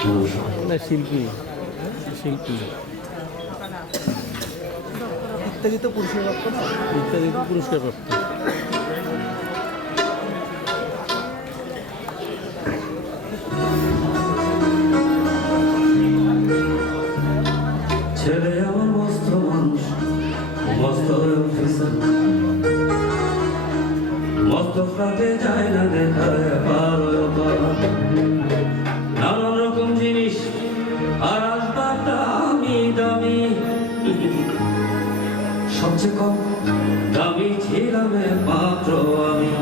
না শিল্পী শিল্পী ইত্যাদিতে পুরস্কারপ্রাপ্ত ইত্যাদিতে পুরস্কারপ্রাপ্ত। ছেলে আমার মস্ত মানুষ, মস্ত অফিসার, মস্ত ফ্লাটে যায় না দেখায় নানান রকম জিনিস আর আসবাব দামি দামি। সবচেয়ে কম দামি ছিলাম মাত্র আমি।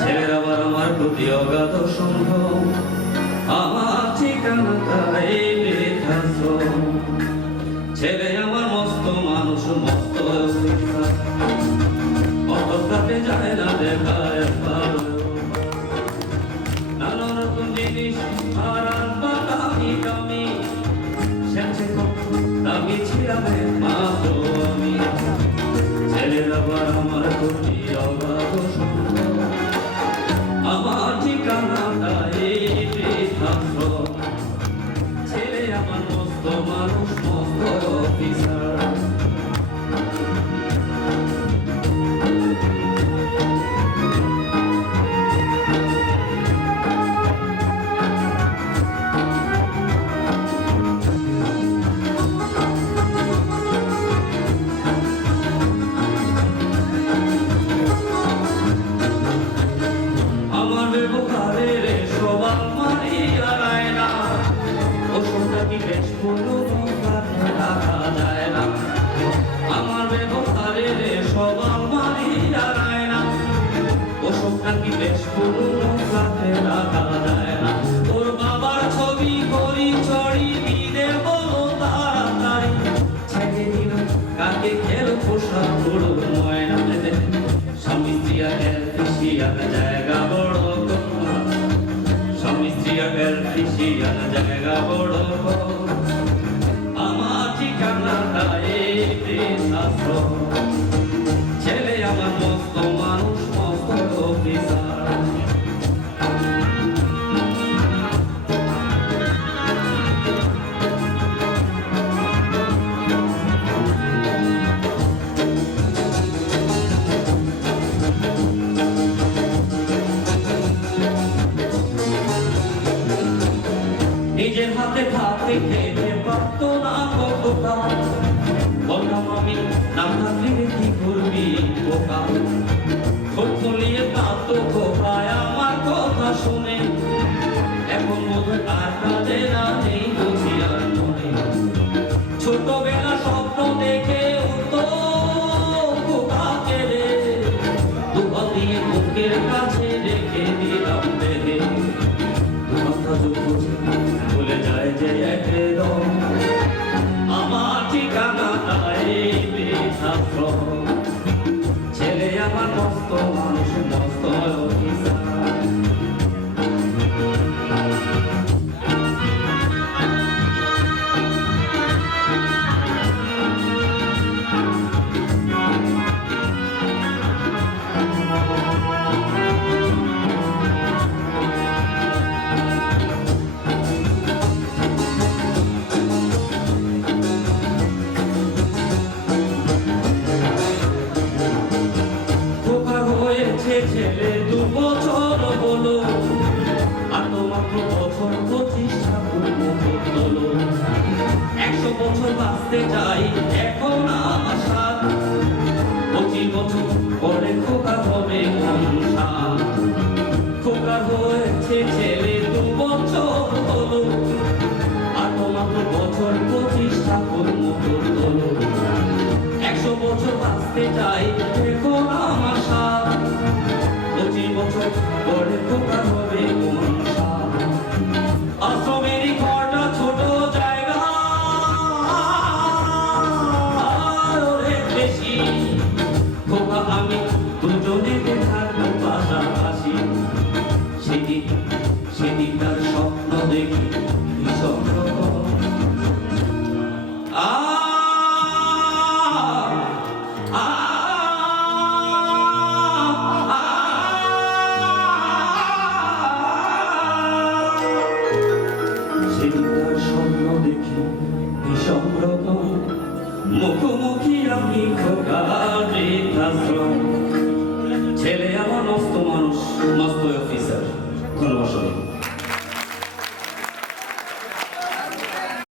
ছেলের আবার আমার প্রতি অগাধ সম্ভব, আমার ঠিকানা তাই বৃদ্ধাশ্রম। ছেলে আমার মস্ত মানুষ, মস্ত অতটাতে যায় না দেখায় নানা রকম জিনিস আর দামি দামি। দামি ছিলাম মাত্র আমি। ছেলের আবার আমার প্রতি অগাধ সম্ভব, আমার ঠিকানাটা এই বৃদ্ধাশ্রম। ছেলে আমার মস্ত মানুষ, মস্ত অফিসার। আমার ব্যবহারের সবাল মারি আড়ায় না, ওষুধটা কি বেশ কোনো রাখা যায় না। আমার ব্যবহারের সবাল মারি আড়ায় না, ওষুধটা কি বেশ কোনো রাখা যায় না। তোর বাবার ছবি করি চড়ি দিলে বলো তাড়াতাড়ি, ছেড়ে দিল কাকে খেল পোষা বড় ময়না। স্বামী স্ত্রী আগের ফিসিয়ার জায়গা বড়, স্বামী স্ত্রী আগের ফিসিয়ার জায়গা বড়। আমার ঠিকানাটা এই বৃদ্ধাশ্রম। ছেলে আমার মস্ত মানুষ, মস্ত অফিসার। নিজের হাতে থাকতে খেতে পারতো না কতটা, বললাম আমি না থাকলে কি করবি বোকা। ঠোঁট ফুলিয়ে কাঁদতো খোকায় আমার কথা শুনে, এখন বোধহয় আর কাজে না নেই বুঝি আর মনে। ছোটবেলা স্বপ্ন দেখে উঠতো খোকাকে রে, দুপা দিয়ে বুকের কাছে রেখে দিলাম বেঁধে। ভুলে যায় যে একদম, আমার ঠিকানাটা এই বৃদ্ধাশ্রম। ছেলে আমার মস্ত মানুষ, মস্ত অফিসার। ছেলে 2 বছর হলো, আর তো মাত্র বছর 25 হলো। 100 বছর বাঁচতে চাই এখন আমার সাথ, 25 বছর পরে খোকা হবে সংসার। খোকা হয়েছে ছেলে